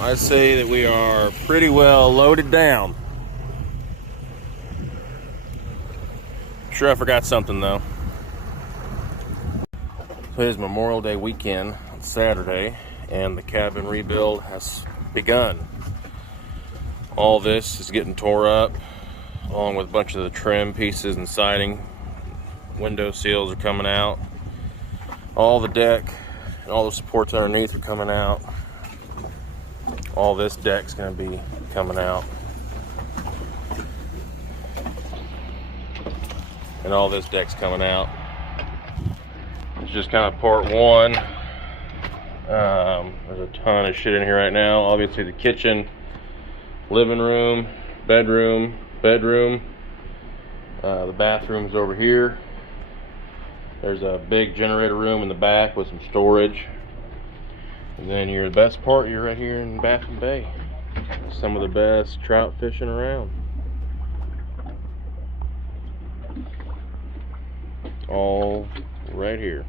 I say that we are pretty well loaded down. Sure, I forgot something though. So it is Memorial Day weekend on Saturday, and the cabin rebuild has begun. All this is getting tore up, along with a bunch of the trim pieces and siding. Window seals are coming out. All the deck and all the supports underneath are coming out. All this deck's going to be coming out. And all this deck's coming out. It's just kind of part one. There's a ton of shit in here right now. Obviously the kitchen, living room, bedroom. The bathroom's over here. There's a big generator room in the back with some storage. And then the best part, you're right here in Baffin Bay. Some of the best trout fishing around. All right here.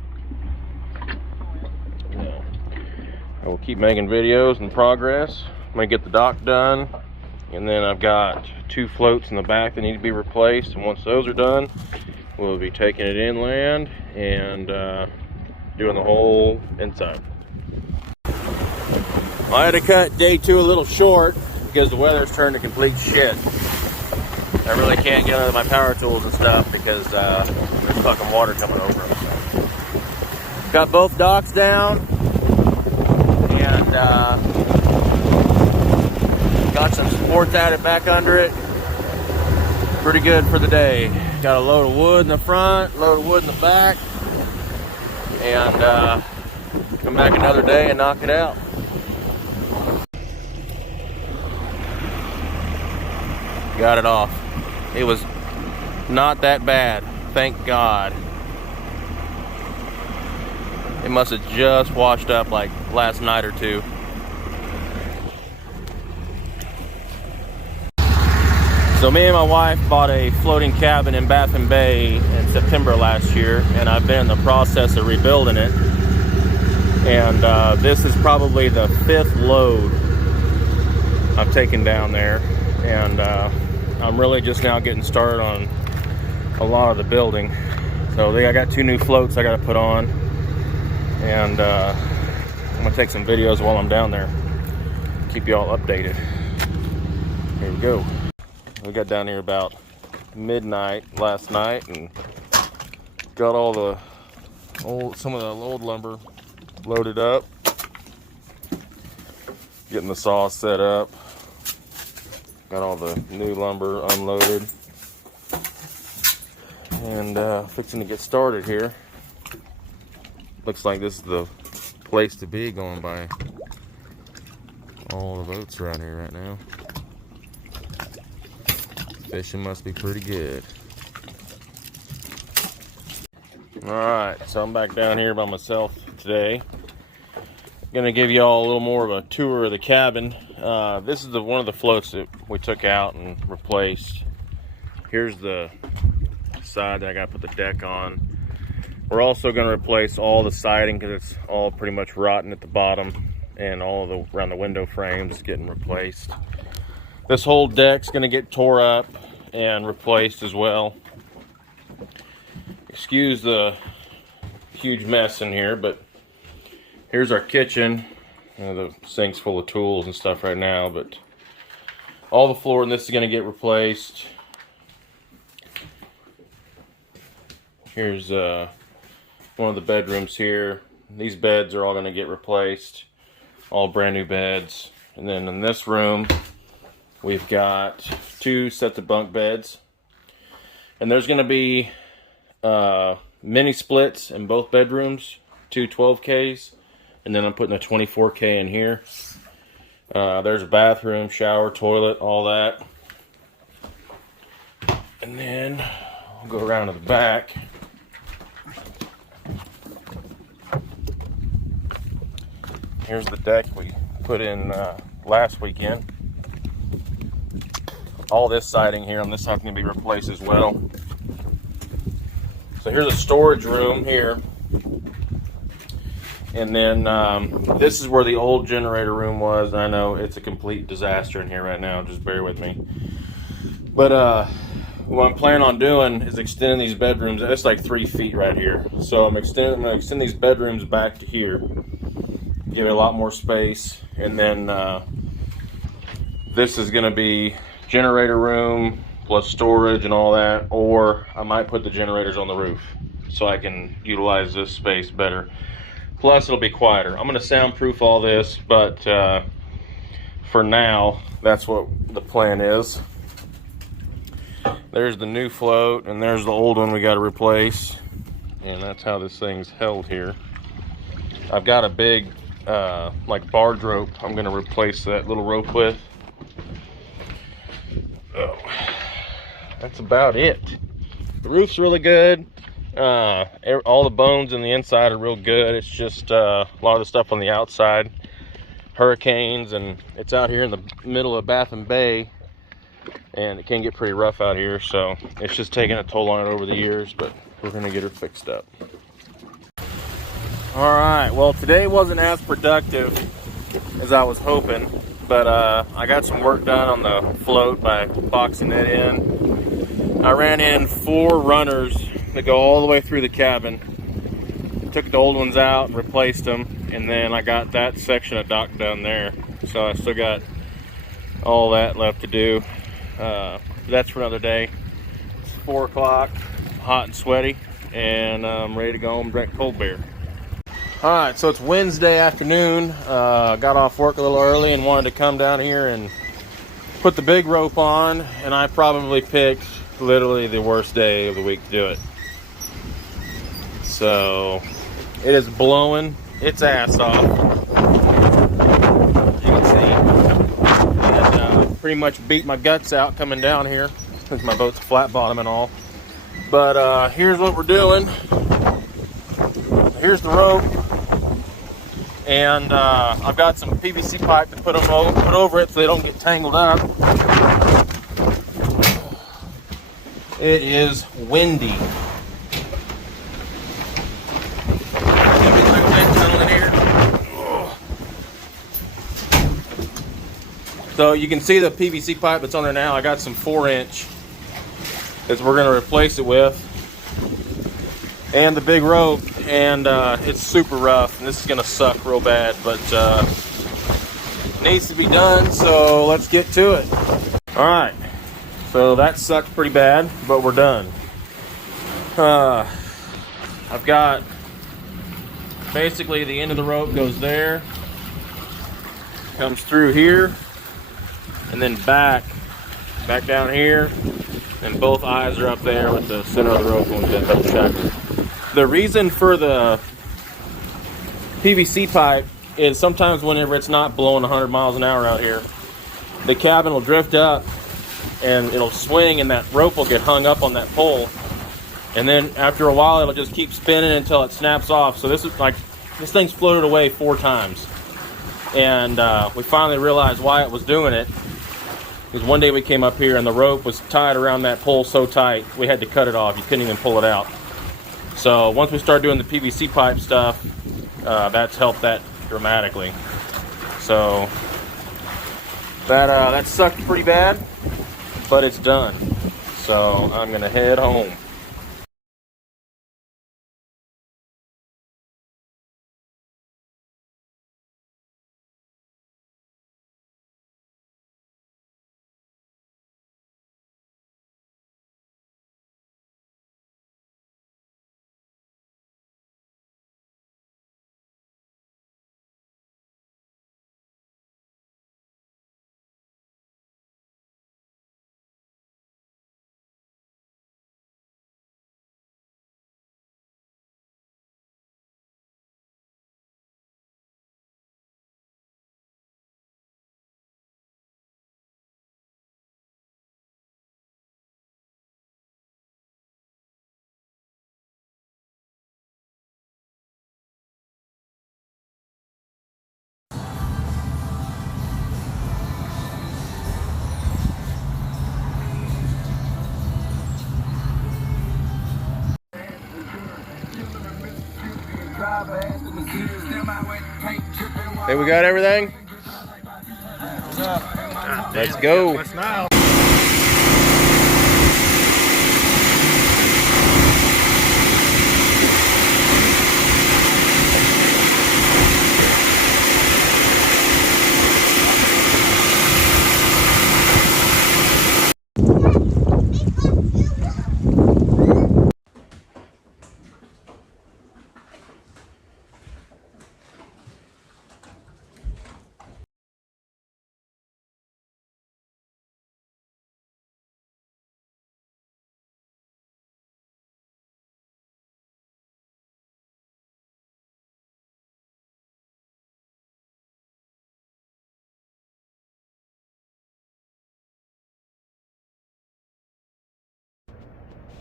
Yeah. I will keep making videos in progress. I'm gonna get the dock done, and then I've got 2 floats in the back that need to be replaced, and once those are done, we'll be taking it inland and doing the whole inside. I had to cut day 2 a little short because the weather's turned to complete shit. I really can't get under my power tools and stuff because there's fucking water coming over them. Got both docks down and got some supports added back under it. Pretty good for the day. Got a load of wood in the front, load of wood in the back, and come back another day and knock it out. Got it off. It was not that bad, thank God. It must have just washed up like last night or 2. So me and my wife bought a floating cabin in Baffin Bay in September last year, and I've been in the process of rebuilding it. And this is probably the 5th load I've taken down there, and I'm really just now getting started on a lot of the building. So I got 2 new floats I got to put on, and I'm gonna take some videos while I'm down there. Keep you all updated. Here we go. We got down here about midnight last night and got some of the old lumber loaded up. Getting the saw set up. Got all the new lumber unloaded. And fixing to get started here. Looks like this is the place to be, going by all the boats around here right now. Fishing must be pretty good. Alright, so I'm back down here by myself today. Gonna give you all a little more of a tour of the cabin. This is one of the floats that we took out and replaced. Here's the side that I gotta put the deck on. We're also gonna replace all the siding because it's all pretty much rotten at the bottom, and all of the around the window frames is getting replaced. This whole deck's gonna get tore up and replaced as well. Excuse the huge mess in here, but here's our kitchen. The sink's full of tools and stuff right now, but all the floor in this is gonna get replaced. Here's one of the bedrooms here. These beds are all gonna get replaced. All brand new beds. And then in this room, we've got 2 sets of bunk beds, and there's going to be mini splits in both bedrooms, 2 12Ks, and then I'm putting a 24K in here. There's a bathroom, shower, toilet, all that. And then I'll go around to the back. Here's the deck we put in last weekend. All this siding here on this side is going to be replaced as well. So here's a storage room here. And then this is where the old generator room was. I know it's a complete disaster in here right now. Just bear with me. But what I'm planning on doing is extending these bedrooms. It's like 3 feet right here. So I'm going to extend these bedrooms back to here. Give it a lot more space. And then this is going to be generator room plus storage and all that. Or I might put the generators on the roof so I can utilize this space better. Plus, it'll be quieter. I'm going to soundproof all this, but for now, that's what the plan is. There's the new float, and there's the old one we got to replace. And that's how this thing's held here. I've got a big, like barge rope I'm going to replace that little rope with. Oh, that's about it. The roof's really good. All the bones in the inside are real good. It's just a lot of the stuff on the outside, hurricanes, and it's out here in the middle of Baffin Bay, and it can get pretty rough out here, so it's just taking a toll on it over the years, but we're gonna get her fixed up. All right, well, today wasn't as productive as I was hoping, but I got some work done on the float by boxing it in. I ran in 4 runners that go all the way through the cabin. Took the old ones out and replaced them, and then I got that section of dock done there. So I still got all that left to do. That's for another day. It's 4 o'clock, hot and sweaty, and I'm ready to go home and drink cold beer. All right, so it's Wednesday afternoon. Got off work a little early and wanted to come down here and put the big rope on, and I probably picked literally the worst day of the week to do it. So it is blowing its ass off. You can see. And pretty much beat my guts out coming down here since my boat's flat bottom and all. But here's what we're doing. Here's the rope. And I've got some PVC pipe to put over it so they don't get tangled up. It is windy. So you can see the PVC pipe that's on there now. I got some 4-inch that we're going to replace it with, and the big rope, and it's super rough, and this is going to suck real bad, but it needs to be done, so let's get to it. All right, so that sucked pretty bad, but we're done. I've got basically the end of the rope goes there, comes through here, and then back down here, and both eyes are up there with the center of the rope on the shackle. The reason for the PVC pipe is sometimes whenever it's not blowing 100 miles an hour out here, the cabin will drift up and it'll swing, and that rope will get hung up on that pole, and then after a while it'll just keep spinning until it snaps off. So this thing's floated away 4 times, and we finally realized why it was doing it. Because one day we came up here and the rope was tied around that pole so tight we had to cut it off. You couldn't even pull it out. So once we started doing the PVC pipe stuff, that's helped that dramatically. So that sucked pretty bad, but it's done. So I'm gonna head home. Think we got everything? Let's go.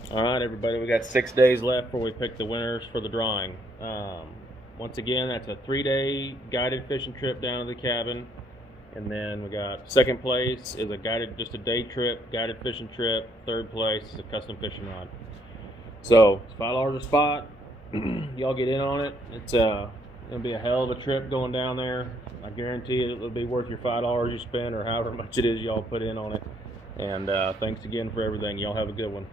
All right, everybody, we got 6 days left before we pick the winners for the drawing. Once again, that's a 3-day guided fishing trip down to the cabin. And then we got second place is just a day trip, guided fishing trip. Third place is a custom fishing rod. So it's $5 a spot. Y'all get in on it. It's gonna be a hell of a trip going down there. I guarantee it'll be worth your $5 you spend or however much it is y'all put in on it. And thanks again for everything. Y'all have a good one.